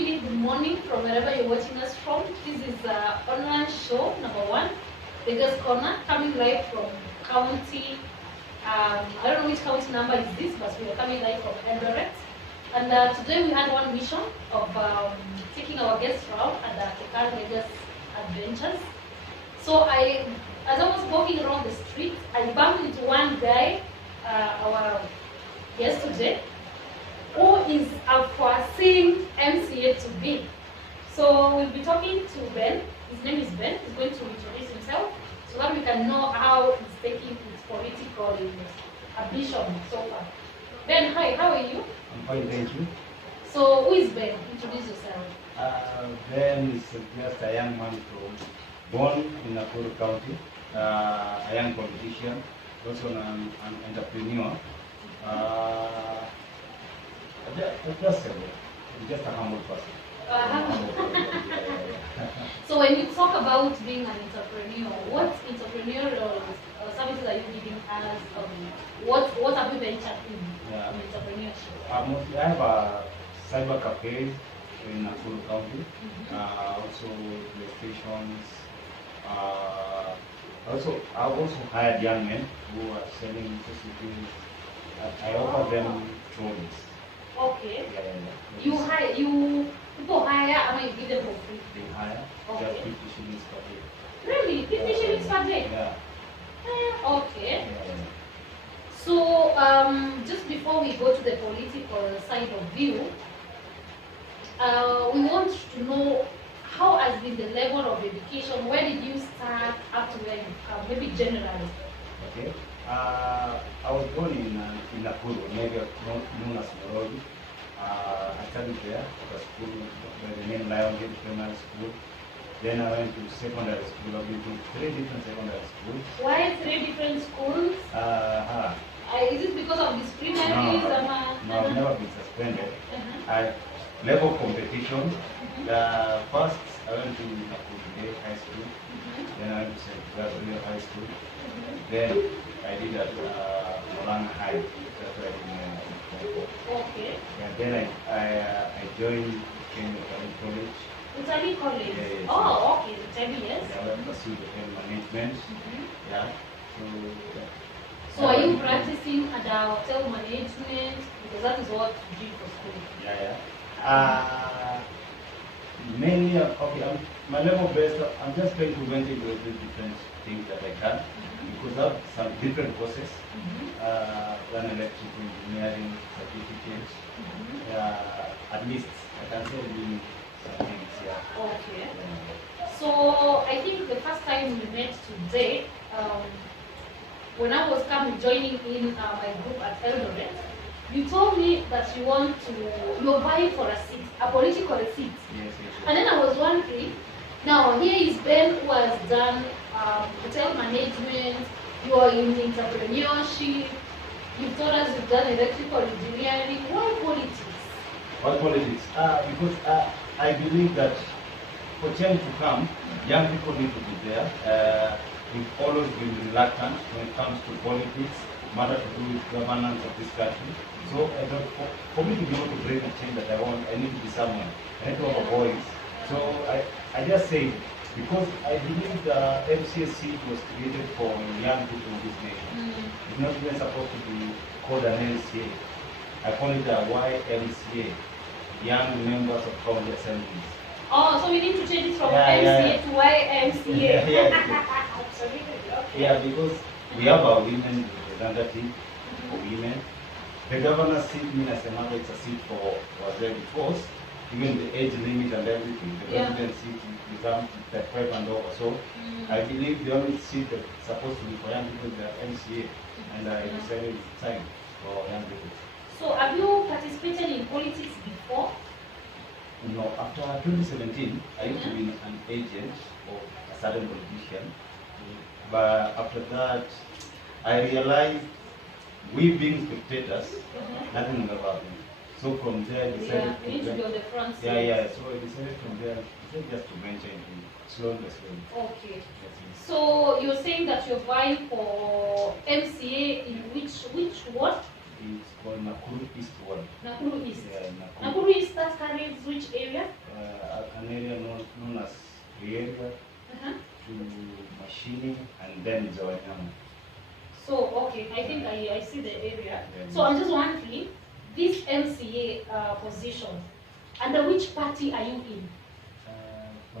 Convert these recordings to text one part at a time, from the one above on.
evening, good morning from wherever you're watching us from. This is online show number 1, the Guest Corner, coming live from county. I don't know which county number is this, but we are coming live from Eldoret. And today we had one mission of taking our guests around at the Kecal Outdoor Adventures. So as I was walking around the street, I bumped into one guy, our guest today, who is foreseeing MCA to be. So we'll be talking to Ben. His name is Ben. He's going to introduce himself so that we can know how he's taking his political ambition so far. Ben, hi, how are you? I'm fine, thank you. So who is Ben? Introduce yourself. Ben is just a young man born in Nakuru County, a young politician, also an entrepreneur. Just a humble person. So when you talk about being an entrepreneur, what entrepreneurial services are you giving us? What have you ventured in entrepreneurship? I have a cyber cafe in Nakuru County, also PlayStations. I've also hired young men who are selling facilities. I offer them trolleys. Okay. Yeah. People hire, and you give them for free. They hire. Okay. Just 50 shillings per day. Really? 50 shillings per day? Yeah. Okay. Yeah. So just before we go to the political side of view, we want to know how has been the level of education. Where did you start up to where you come? Maybe generally. Okay. I was born in Nakuru, maybe known as Nairobi. I studied there at a school by the name Lion Gate Primary School. Then I went to secondary school. I've been to 3 different secondary schools. Why 3 different schools? Is it because of discriminations? No, I've never been suspended. Level competition. First, I went to Nakuru High School. Then I went to St. Gabriel High School. Then I did at Moran High. That's where I did my Okay. and then I joined Kenya College. Italy College? Yes. Oh, okay. Italy, yes. Yeah, I pursued hotel management. Yeah. So are you practicing at the hotel management? Because that is what you do for school. Yeah. Mainly, okay, my level best, I'm just trying to venture into different things that I can. Because I have some different courses, one electrical engineering certificate. At least I can say doing some things. Yeah. Okay. So I think the first time we met today, when I was joining in my group at Eldoret, you told me that you're vying for a seat, a political seat. Yes. And then I was wondering, now here is Ben who has done hotel management, you are in entrepreneurship, you've told us you've done electrical engineering. Why politics? Why politics? Because I believe that for change to come, young people need to be there. We've always been reluctant when it comes to politics, matter to do with governance of this country. So for me to be able to bring a change that I want, I need to be someone. I need to have a voice. So I just say, because I believe the MCA seat was created for young people in this nation. It's not even supposed to be called an MCA. I call it a YMCA, Young Members of County Assemblies. Oh, so we need to change it from MCA to YMCA. Absolutely. Okay. Yeah, because we have our women representative for women. The governor's seat, as a matter, it's a seat for wazee because even the age limit and everything, the president seat is 35 and over. So I believe the only seat that's supposed to be for young people is the MCA, and I decided it's time for young people. So have you participated in politics before? No, after 2017, I used to be an agent of a certain politician, but after that, I realized we being spectators, nothing will ever happen. So from there, I decided you need to be on the front seat. So I decided from there, just to venture into slowly. Okay. So you're saying that you're vying for MCA in which ward? It's called Nakuru East ward. Nakuru East. Yeah, Nakuru East, that carries which area? An area known as Cheyiel to machining, and then Zawanyama. So, okay, I think I see the area. So I'm just wondering, this MCA position, under which party are you in?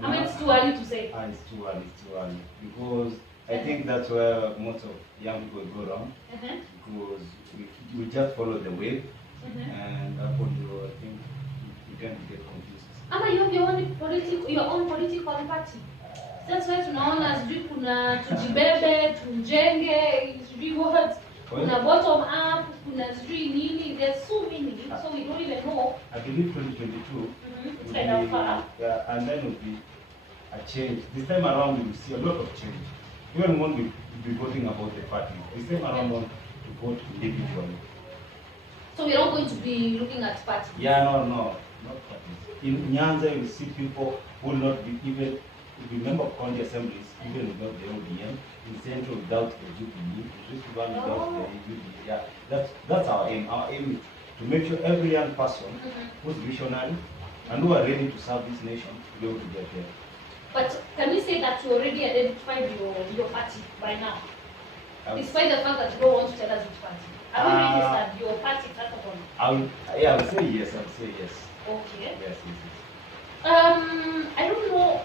I mean, it's too early to say. It's too early. Because I think that's where most of young people go wrong. Because we just follow the wave, and therefore I think you tend to get confused. Ama you have your own political party. That's why tunaona sijui kuna tujibebe, tujenge, sijui what, kuna bottom up, kuna sijui nini. There's so many, so we don't even know. I believe 2022 it's kind of far. Yeah, and then will be a change. This time around we will see a lot of change. Even when we will be voting about the party, this time around we want to vote individually. So we're not going to be looking at parties? Yeah, no, not parties. In Nyanza, you will see people who will not be even, if you remember county assemblies, even without the ODM, in Central without the UPD, in one without the UPD. Yeah, that's our aim. Our aim is to make sure every young person who's visionary and who are ready to serve this nation to be able to get there. But can we say that you already identified your party by now? Despite the fact that you don't want to tell us which party. Have you registered your party first of all? I would say yes. Okay. Yes. I don't know,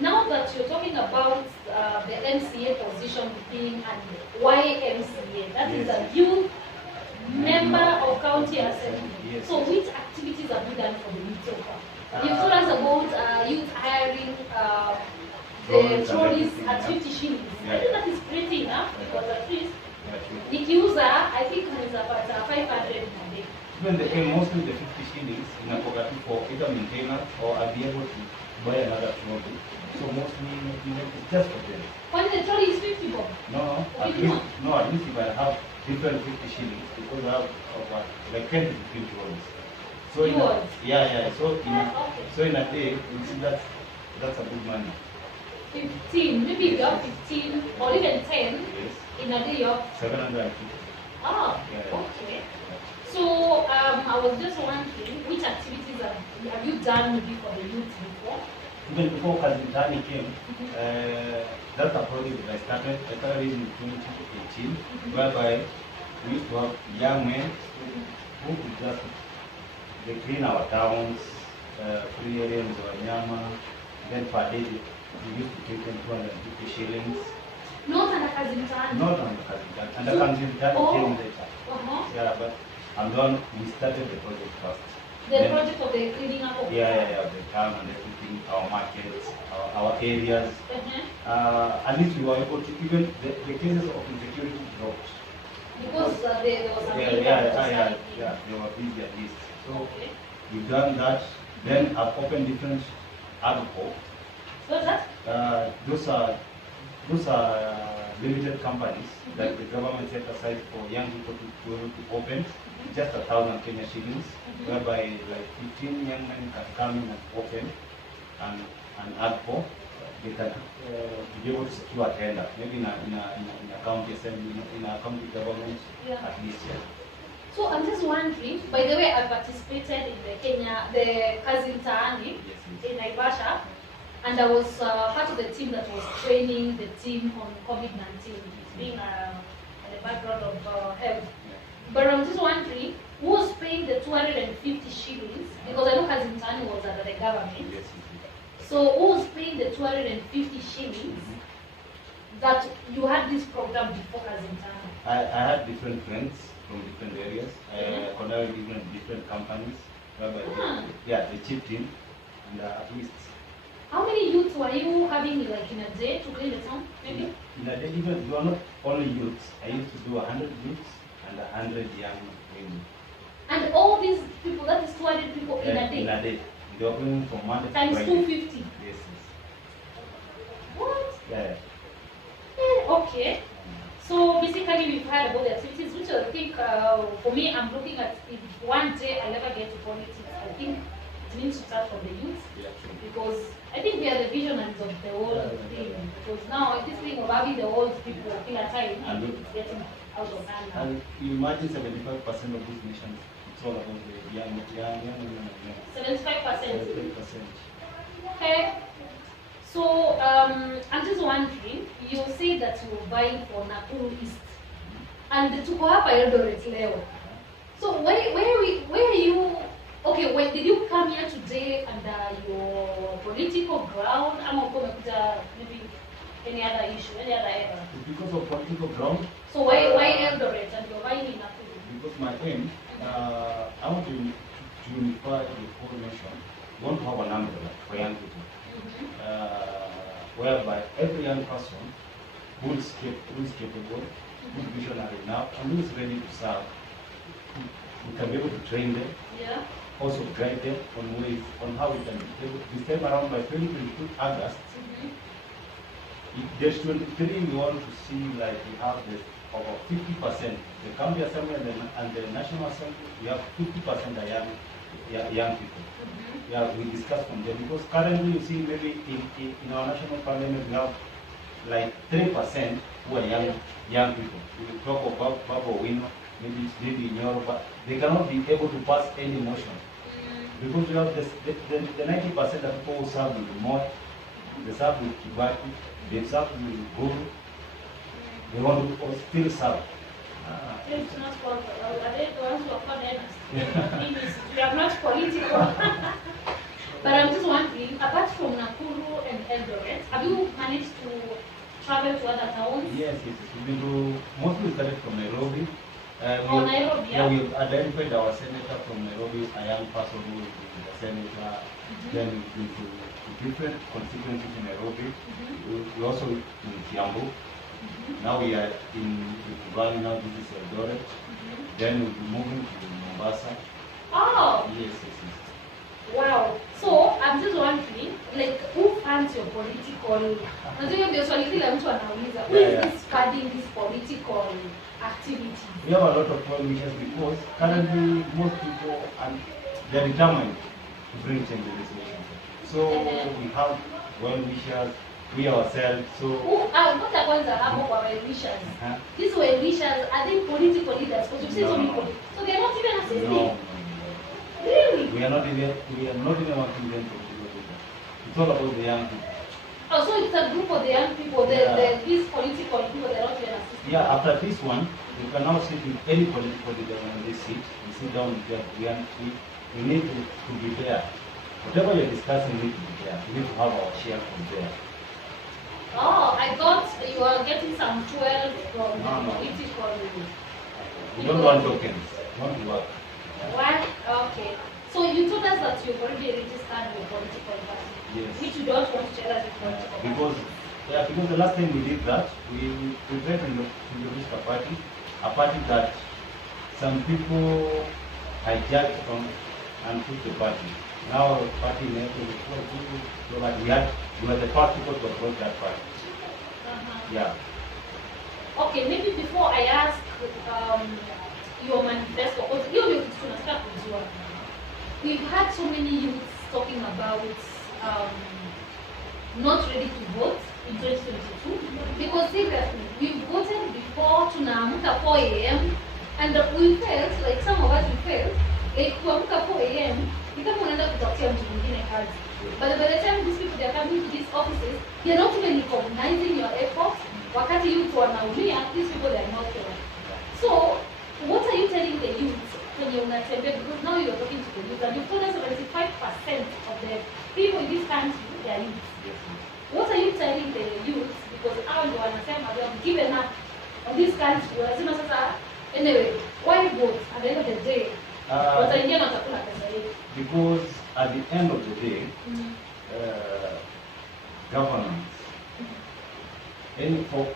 now that you're talking about the MCA position being and why MCA, that is a youth member of county assembly. Yes. So which activities have you done for the youth so far? You've told us about youth hiring the trolleys at 50 shillings. I think that is pretty enough because at least nikiuza, I think it's about 500 a day. Even the aim, mostly the 50 shillings in a pocket for either maintenance or I'll be able to buy another trolley. So mostly it's just for them. When the trolley is 50 bob? No, at least if I have different 50 shillings because I have like 10 to 15 trolleys. So so in a day, you see that's a good money. 15, maybe you have 15 or even 10. Yes. In a day you have 750. Ah, okay. So I was just wondering, which activities have you done maybe for the youth before? Even before Kazintani came, that's a project that I started in 2018, whereby we used to have young men who could just clean our towns, free areas of Nyama, then per day we used to take them 250 shillings. Not under Kazintani? Not under Kazintani. Under Kazintani came later. Yeah, but and then we started the project first. The project of the cleaning up of the town and everything, our markets, our areas. At least we were able to, even the cases of insecurity dropped. Because there was a they were busy at least. So we've done that. Then I've opened different ADCO. What's that? Those are limited companies that the government set aside for young people to open. Just 1,000 Kenya shillings, whereby like 15 young men can come in and open and add for. They can be able to secure a tender, maybe in a county assembly, in a county government, at least. Yeah. So I'm just wondering, by the way, I participated in the Kazintani in Naivasha, and I was part of the team that was training the team on COVID-19, being at the background of health. But I'm just wondering, who was paying the 250 shillings? Because I know Kazintani was under the government. Yes. So who was paying the 250 shillings that you had this program before Kazintani? I had different friends from different areas. I connected different companies. They chipped in, and at least. How many youths were you having like in a day to clean the town? Maybe? In a day, even you are not only youths. I used to do 100 youths and 100 young women. And all these people, that is 200 people in a day? In a day. They were going from Monday to Times Friday. 250? Yes. What? Yeah. Okay. So basically we've heard about the activities, which I think for me, I'm looking at if one day I'll never get to politics. I think it means to start from the youth. Because I think we are the visionaries of the whole thing. Because now this thing of having the old people in a time is getting out of hand now. And you imagine 75% of this nation, it's all about the young women and young. 75%? Okay. So I'm just wondering, you say that you're buying for Nakuru East, and tuko hapa Eldoret leo. So where are you? Okay, when did you come here today under your political ground? Ama uko umekuja maybe any other issue, any other error? Because of political ground. So why Eldoret and you're buying in Nakuru? Because my aim, I want to unify the whole nation. We want to have an umbrella for young people, whereby every young person who is capable, who is visionary enough, and who is ready to serve, we can be able to train them, also guide them on ways, on how we can be able to. This time around by 2022 August, there's 23, we want to see like we have this over 50%. The county assembly and the national assembly, we have 50% are young people. Yeah, we discuss from there because currently you see maybe in our national parliament we have like 3% who are young people. We talk about Babo Wino, maybe it's maybe in Europe, but they cannot be able to pass any motion because we have the 90% of people who serve with Moi, they serve with Kibaki, they serve with Guru, they want to still serve. It's not political. Are they the ones who are called honest? We are not political. But I'm just wondering, apart from Nakuru and Eldoret, have you managed to travel to other towns? Yes. We do mostly started from Nairobi. Nairobi, yeah. We've identified our senator from Nairobi, a young person who is the senator. Then we've been to different constituencies in Nairobi. We also in Kiambu. Now we are in Kibali, now this is Eldoret. Then we'll be moving to Mombasa. Oh! Yes. Wow. So, I'm just wondering, like, who funds your political... Najua ndio swali kila mtu anauliza. Who is this funding this political activity? We have a lot of well-wishers because currently most people they're determined to bring change in this nation. So we have well-wishers, we ourselves. So ngoja kwanza hapo kwa well-wishers. These well-wishers, are they political leaders? Because you say so many people. So they're not even assisting? No. Really? We are not even working them to do it. It's all about the young people. Oh, so it's a group of the young people, these political people, they're not even assisting? Yeah, after this one, you can now sit with any political leader on this seat. We sit down with them. We need to be there. Whatever you're discussing, we need to be there. We need to have our share from there. Oh, I thought you were getting some 12 from the political. We don't want tokens. We want to work. What? Okay. So you told us that you've already registered your political party. Yes. Which you don't want to tell us your political party. Because the last time we did that, we tried to introduce a party that some people hijacked from and took the party. Now the party name is so like we were the first people to approach that party. Yeah. Okay, maybe before I ask your manifesto, because we've had so many youths talking about not ready to vote in 2022 because seriously, we've voted before tunaamka 4 a.m. and we felt like some of us felt like kuamka 4 a.m. ni kama unaenda kutafutia mtu mwingine kazi. But by the time these people are coming to these offices, they're not even recognizing your efforts. Wakati youth wanaumia, these people are not there. So, what are you telling the youth when you're unatembea? Because now you're talking to the youth and you've told us 75% of the people in this country they are youth. What are you telling the youth? Because hao ndio wanasema they have given up on this country. Wanasema sasa, anyway, why vote at the end of the day? Wataingia na watakula pesa yetu. Because at the end of the day, governance, for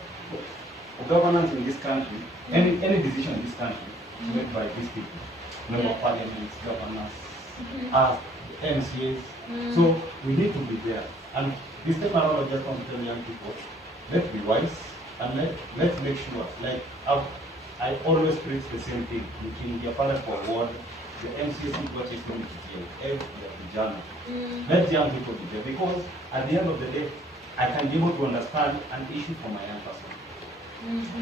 governance in this country, any decision in this country is made by these people. Member of parliaments, governors, us, the MCAs. So we need to be there. And this time around, I just want to tell young people, let's be wise and let's make sure. Like I always preach the same thing. You can be a father for a word. The MCA got his money to jail every journal. Let young people be there because at the end of the day, I can be able to understand an issue for my young person.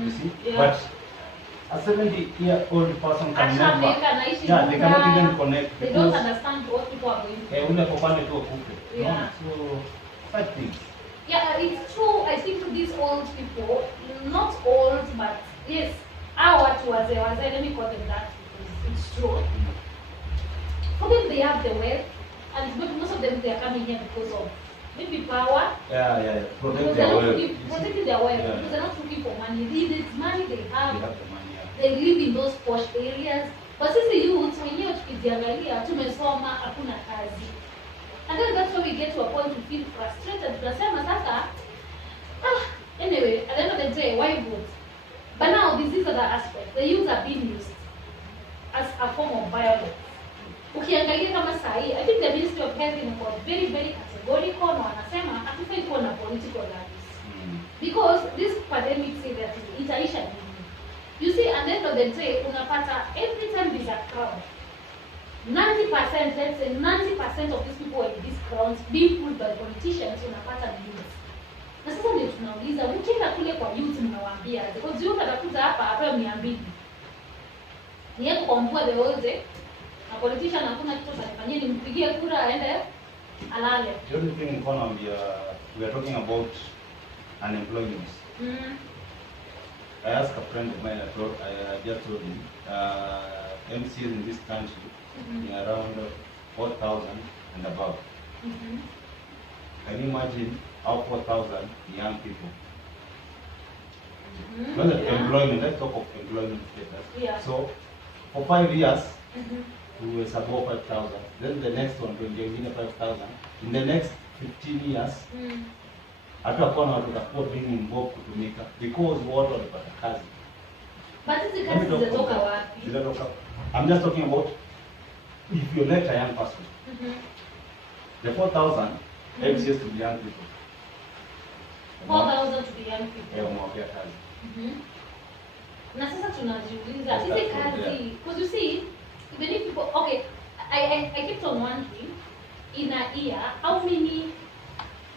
You see? Yeah. But a 70-year-old person can Asha never. make anaishi Yeah, they cannot Buddha. even connect. They don't understand what people are going through. Ule kopande tu okufe. Yeah. So such things. Yeah, it's true. I think these old people, not old, but yes, our watu wazee, let me call them that because it's true. For them, they have the wealth, and but most of them they are coming here because of maybe power. Yeah. Because they're not looking, protecting their wealth. Because they're not looking for money. It's money they have. They have the money. Yeah. They live in those posh areas. But sisi youth wenyewe tukijiangalia tumesoma hakuna kazi. And then that's why we get to a point to feel frustrated. Tunasema sasa, anyway, at the end of the day, why vote? But now this is other aspect. The youth are being used as a form of violence. Ukiangalia kama sahi, I think the Ministry of Health imekuwa very categorical na wanasema hatufai kuwa na political rallies. Because this pandemic say that itaisha nini. You see, at the end of the day, unapata every time there's a crowd, 90%, let's say 90% of these people in these crowds being pulled by politicians, unapata ni youth. Na sasa ndio tunauliza, mkienda kule kwa youth mnawaambia, because youth atakuja hapa apewe 200. Ni yeye kukomboa the whole day. A politician hakuna kitu anafanyia, ni mpigie kura aende alale. The only thing in Colombia, we are talking about unemployment. I asked a friend of mine, I just told him, MCAs in this country, around 4,000 and above. Can you imagine how 4,000 young people? Not that employment, let's talk of employment status. Yeah. So, for 5 years, we were above 5,000. Then the next one, 5,000. In the next 15 years, hata kona watu watakuwa being involved kutumika because watu walipata kazi. But hizi kazi zinatoka wapi? I'm just talking about if you let a young person. The 4,000 MCAs to the young people. 4,000 to the young people. Mwapia kazi. Na sasa tunajiuliza hizi kazi, because you see, even if people, okay, I kept on wondering, in a year, how many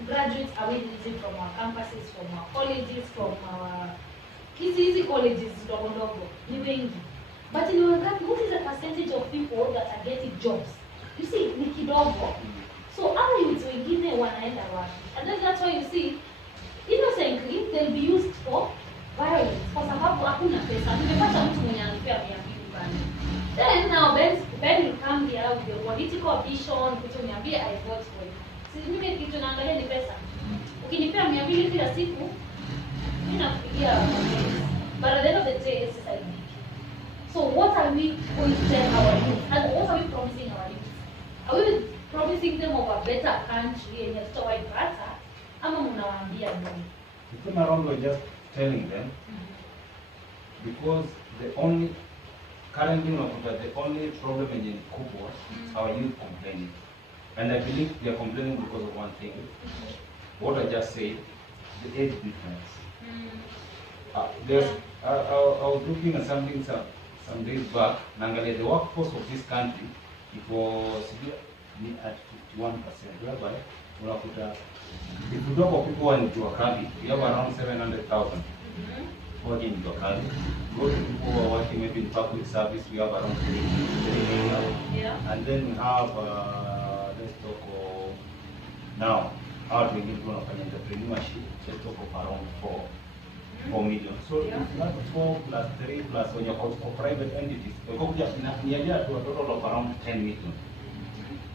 graduates are we losing from our campuses, from our colleges, from our hizi colleges ndogo ni wengi. But in wangapi, what is the percentage of people that are getting jobs? You see, ni kidogo. So how youth wengine wanaenda wapi? And then that's why you see, innocently they'll be used for violence kwa sababu hakuna pesa. Nimepata mtu mwenye ananipea 200 bani. Then now Ben will come here with the political vision, kutu niambie I vote for you. Si mimi kitu naangalia ni pesa. Ukinipea 200 kila siku, mimi nakupigia. But at the end of the day, it's like, so what are we going to tell our youth? And what are we promising our youth? Are we promising them of a better country yenye tutawaipata ama mnawaambia nini? It's not wrong, we're just telling them because the only currently the only problem in Kubwa is our youth complaining. And I believe they are complaining because of one thing. What I just said, the age difference. I was looking at something some days back, Nangalia, the workforce of this country, it was at 51%, whereby if you talk of people in Juakali, we have around 700,000 working in Juakali. Go to people who are working maybe in public service, we have around 3 million. Yeah. And then we have, let's talk of now, how to engage one of an entrepreneurship, let's talk of around 4 million. So if you have 4 plus 3 plus when you're for private entities, we go just nearly to a total of around 10 million.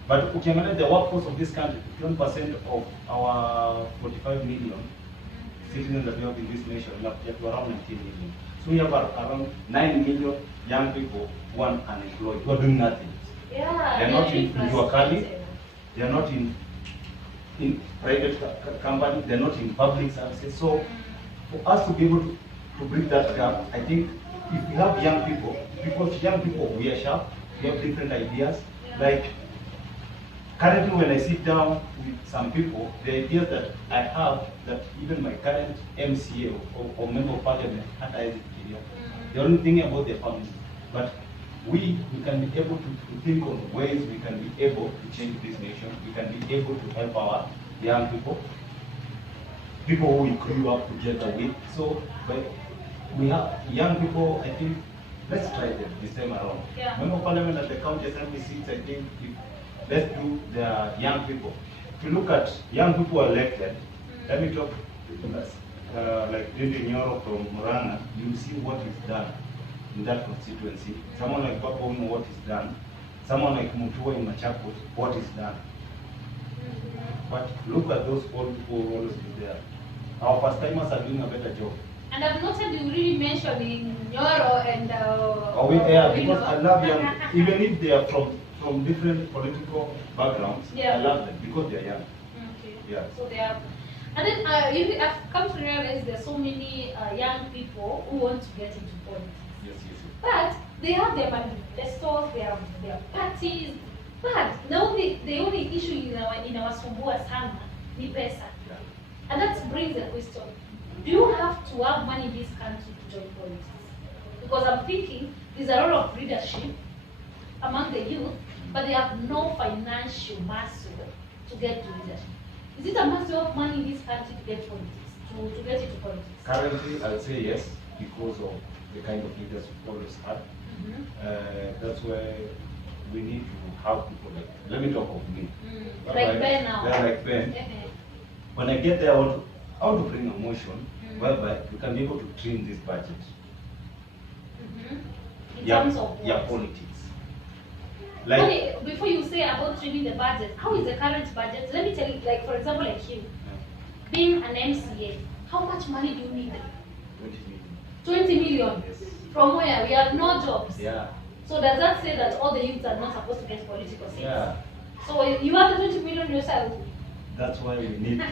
But ukiangalia the workforce of this country, 51% of our 45 million citizens that we have in this nation, we have to around 19 million. So we have around 9 million young people who are unemployed, who are doing nothing. Yeah, they're not in Juakali, they're not in private company, they're not in public services. So for us to be able to bridge that gap, I think if we have young people, because young people, we are sharp, we have different ideas. Like currently when I sit down with some people, the ideas that I have, that even my current MCA or member of parliament had idea, they're only thinking about their families. But we can be able to think of ways we can be able to change this nation, we can be able to help our young people who we grew up together with. So but we have young people, I think let's try this time around. Yeah. Member of Parliament at the county assembly seats, I think, let's do the young people. If you look at young people elected, let me talk like Dindi Nyoro from Murang'a, you see what is done in that constituency. Someone like Papa Uno, what is done. Someone like Mutua in Machakos, what is done. But look at those old people who always be there. Our first timers are doing a better job. And I've noted you really mentioning Nyoro and because I love young, even if they are from different political backgrounds, yeah. I love them because they are young. Okay. Yeah. So they are, and then I've come to realize there are so many young people who want to get into politics. Yes, yes, yes. But they have their manifestos, they have their parties. But the only issue in our Sumbua sana ni pesa. Yeah. And that brings the question. Do you have to have money in this country to join politics? Because I'm thinking there's a lot of leadership among the youth, but they have no financial muscle to get to leadership. Is it a matter of money in this country to get politics, to get into politics? Currently, I'll say yes, because of the kind of leaders we always had. That's why we need to have people like, let me talk of me. Like Ben now. Yeah, like Ben. When I get there, I want to bring a motion whereby we can be able to trim this budget. In terms of what? Yeah, politics. Like, okay, before you say about trimming the budget, how is the current budget? Let me tell you, like for example, like you, being an MCA, how much money do you need? 20 million. 20 million? Yes. From where? We have no jobs. Yeah. So does that say that all the youths are not supposed to get political seats? Yeah. So you have the 20 million yourself? That's why we need to.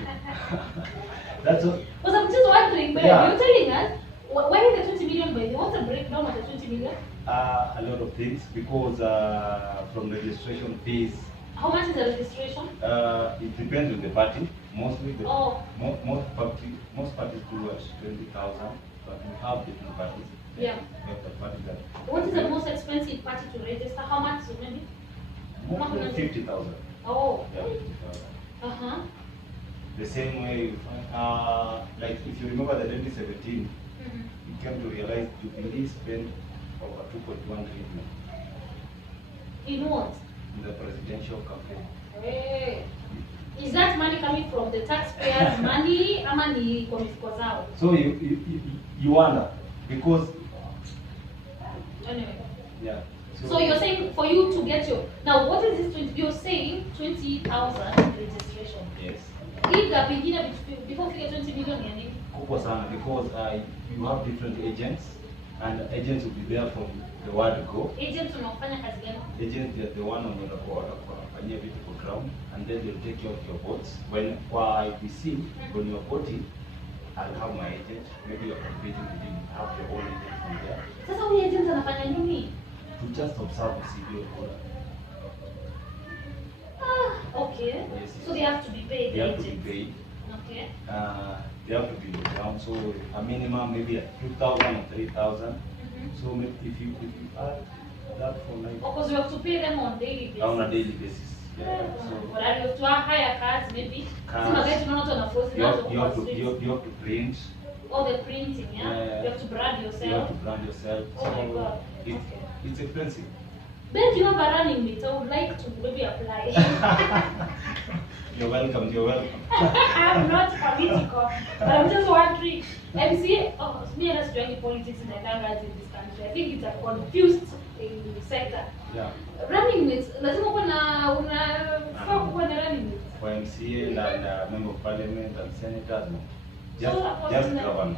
That's what. Because I'm just wondering, but Yeah. you're telling us, where is the 20 million by the way? What's the breakdown of the 20 million? A lot of things, because from registration fees. How much is the registration? It depends on the party. Mostly the most parties do at 20,000, but we have different parties. Yeah. We have the parties that. What is the most expensive party to register? How much maybe? Mostly 50,000. Oh. Yeah, 50,000. The same way, like if you remember the 2017, you came to realize Jubilee spent over 2.1 trillion. In what? In the presidential campaign. Hey. Is that money coming from the taxpayers' money or money from mifuko zao? So you wonder, because anyway. Yeah. So you're saying for you to get your, now what is this 20, you're saying 20,000 registration. Yes. If the beginner before you get 20 million yani? Kubwa sana, because you have different agents, and agents will be there from the word go. Agents unafanya kazi gani? Agents, they are the one on the wanafanyia vitu kwa ground, and then they'll take care of your votes. When kwa IPC, when you're voting, I'll have my agent. Maybe you're competing with him, have your own agent from there. Sasa huyu agent anafanya nini? To just observe the civil order. Okay. Yes, so they have to be paid. They have to be paid. Okay. They have to be in the ground. So a minimum maybe at 2,000 or 3,000. So maybe if you add that for like. Because you have to pay them on daily basis. On a daily basis. Yeah. But I have to hire cards maybe. You have to print. Oh, the printing, yeah? Yeah. You have to brand yourself. You have to brand yourself. Oh my God. It's expensive. Ben, do you have a running mate? I would like to maybe apply. You're welcome, you're welcome. I'm not political, but I'm just wondering. MCA, me and us joining politics in the Congress in this country. I think it's a confused sector. Yeah. Running mates, lazima kuwa na running mates. For MCA and member of parliament and senators, no. Just governors.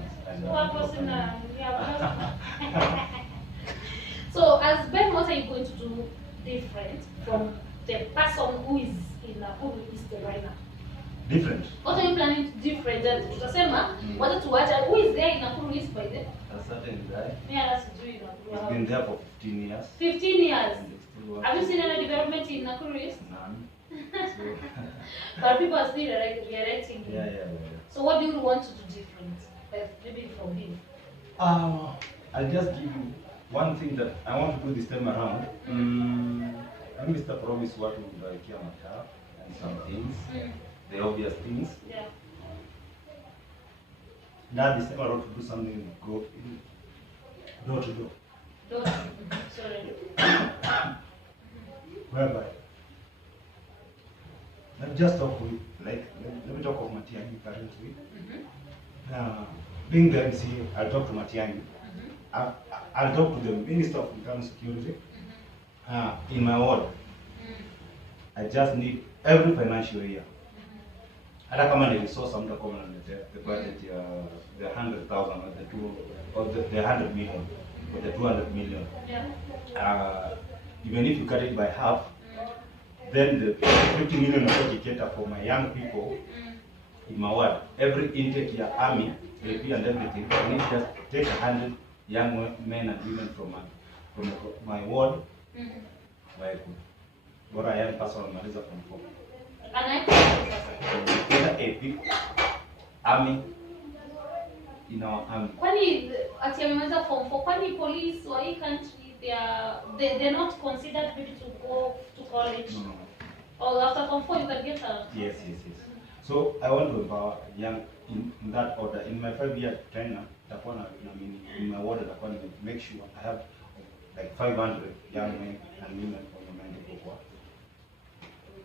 So as Ben, what are you going to do different from the person who is in Nakuru East right now? Different. What are you planning to different? Tutasema, what to watch? Who is there in Nakuru East by then? A certain guy. Yeah, that's true. He's been there for 15 years. 15 years. Have you seen any development in Nakuru East? None. But people are still reelecting him. Yeah. So what do you want to do different? Like maybe from him? I'll just give you one thing that I want to do this time around. Mr. Promise what we like here and some things, the obvious things. Yeah. Now this time around to do something, go door to door. Don't. Sorry. Whereby, let me just talk with, like, let me talk of Matiang'i currently. Being the MCA, I'll talk to Matiang'i. I'll talk to the Minister of Internal Security. In my ward, I just need every financial year. Hata kama ni resource mtu kama the budget the 100,000 or the 2 or the 100 million or the 200 million. Even if you cut it by half, then the 50 million of what you cater for my young people in my ward. Every intake your army, AP and everything, I need just take 100 young men and women from my ward. What I am personal manager from home. Either AP, army, in our army. Kwani ati amemaliza form 4, kwani police wa hii country they're not considered maybe to go to college? No. Or after form 4 you can get a... Yes. So I want to empower young in that order. In my 5-year tenure, in my ward, I want to make sure I have like 500 young men and women from the Mandela,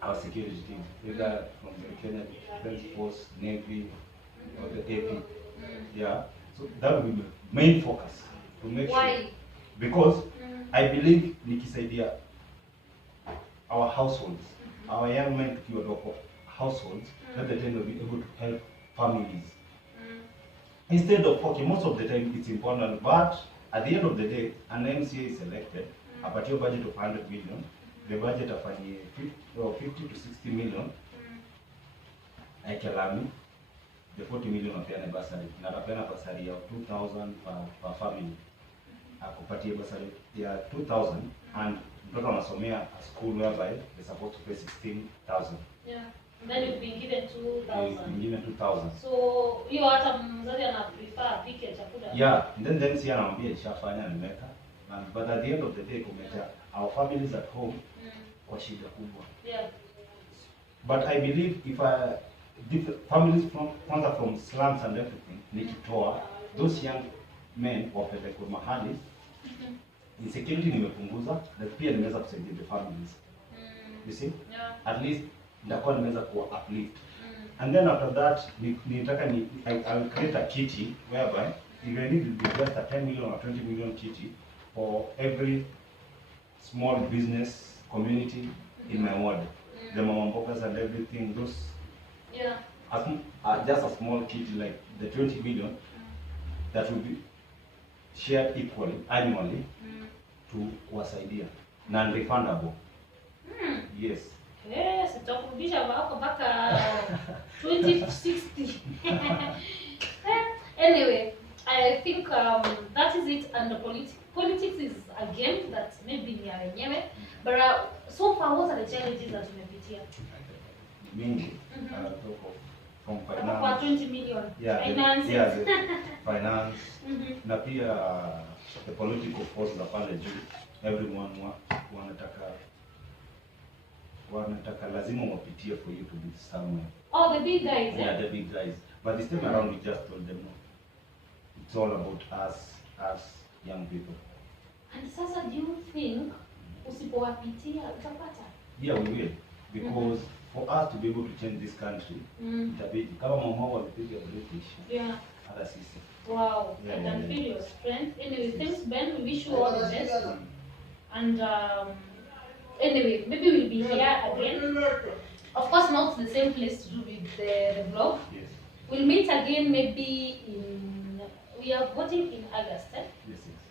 our security team, either from the Kenya Defense Force, Navy, or the AP. Yeah. So that will be my main focus to make sure. Because I believe nikisaidia our households, our young men to your local households, that the time will be able to help families. Instead of, okay, most of the time it's important, but at the end of the day, an MCA is elected, about your budget of 100 million, the budget of 50 to 60 million, I tell me, the 40 million of the bursary, not a bursary of 2,000 per family. I kupatia bursary ya 2,000 and mtoto anasomea a school whereby they're supposed to pay 16,000. Yeah. And then you've been given 2,000. You've been given 2,000. So hiyo hata mzazi ana prefer apike chakula. Yeah, and then si anaambia ishafanya nimeka. But at the end of the day kumeta our families at home kwa shida kubwa. Yeah. But I believe if families from slums and everything nikitoa those young men wapelekwe mahali insecurity nimepunguza na pia nimeweza kusaidia the families. You see? Yeah. At least ndakuwa nimeweza kuwa uplift. And then after that I will create a kitty whereby even if it will be just a 10 million or 20 million kitty for every small business community in my ward. The mama mbogas and everything, those just a small kitty like the 20 million that will be shared equally annually to wasaidia non-refundable. Yes. Yes, tutakurudisha wako mpaka 2060. Anyway, I think that is it, and the politics is a game that maybe ni ya wenyewe, but so far what are the challenges that tumepitia? Mingi, talk of from finance. Kwa 20 million. Yeah, finance. Finance. Na pia the political forces are pale juu. Everyone wanataka lazima wapitie for you to be somewhere. Oh, the big guys. Yeah, the big guys. But this time around we just told them no. It's all about us young people. And sasa do you think usipowapitia utapata? Yeah, we will. Because for us to be able to change this country, itabidi kama mama walipiga British. Yeah. Hata sisi. Wow, I can feel your strength. Anyway, thanks Ben, we wish you all the best. And anyway, maybe we'll be here again. Of course, not the same place to do with the vlog. Yes. We'll meet again maybe we are voting in August. Yes.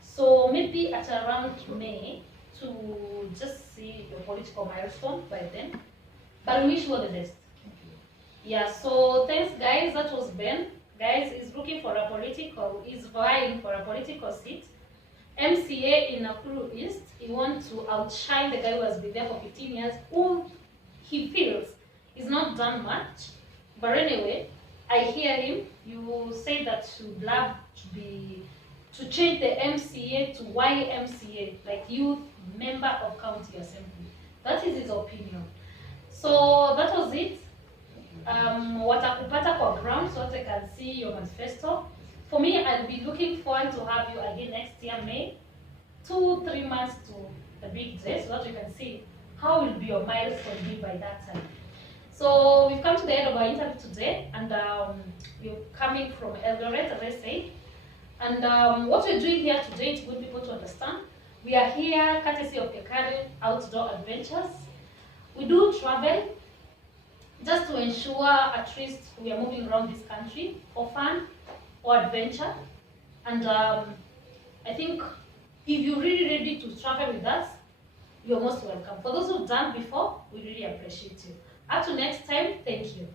So maybe at around May to just see your political milestone by then. But we wish you all the best. Thank you. Yeah, so thanks guys, that was Ben. Guys, he's looking for a he's vying for a political seat. MCA in Nakuru East. He wants to outshine the guy who has been there for 15 years, who he feels is not done much. But anyway, I hear him. You say that you'd love to change the MCA to YMCA, like Youth Member of County Assembly. That is his opinion. So that was it. Watakupata kwa ground so they can see your manifesto. For me, I'll be looking forward to have you again next year, May. 2-3 months to the big day, so that you can see how will be your milestone be by that time. So we've come to the end of our interview today, and we're coming from Eldoret, as I say. And what we're doing here today, to good people to understand, we are here courtesy of Kecal Outdoor Adventures. We do travel just to ensure at least we are moving around this country for fun or adventure. And I think if you're really ready to travel with us, you're most welcome. For those who've done before, we really appreciate you. Up to next time, thank you.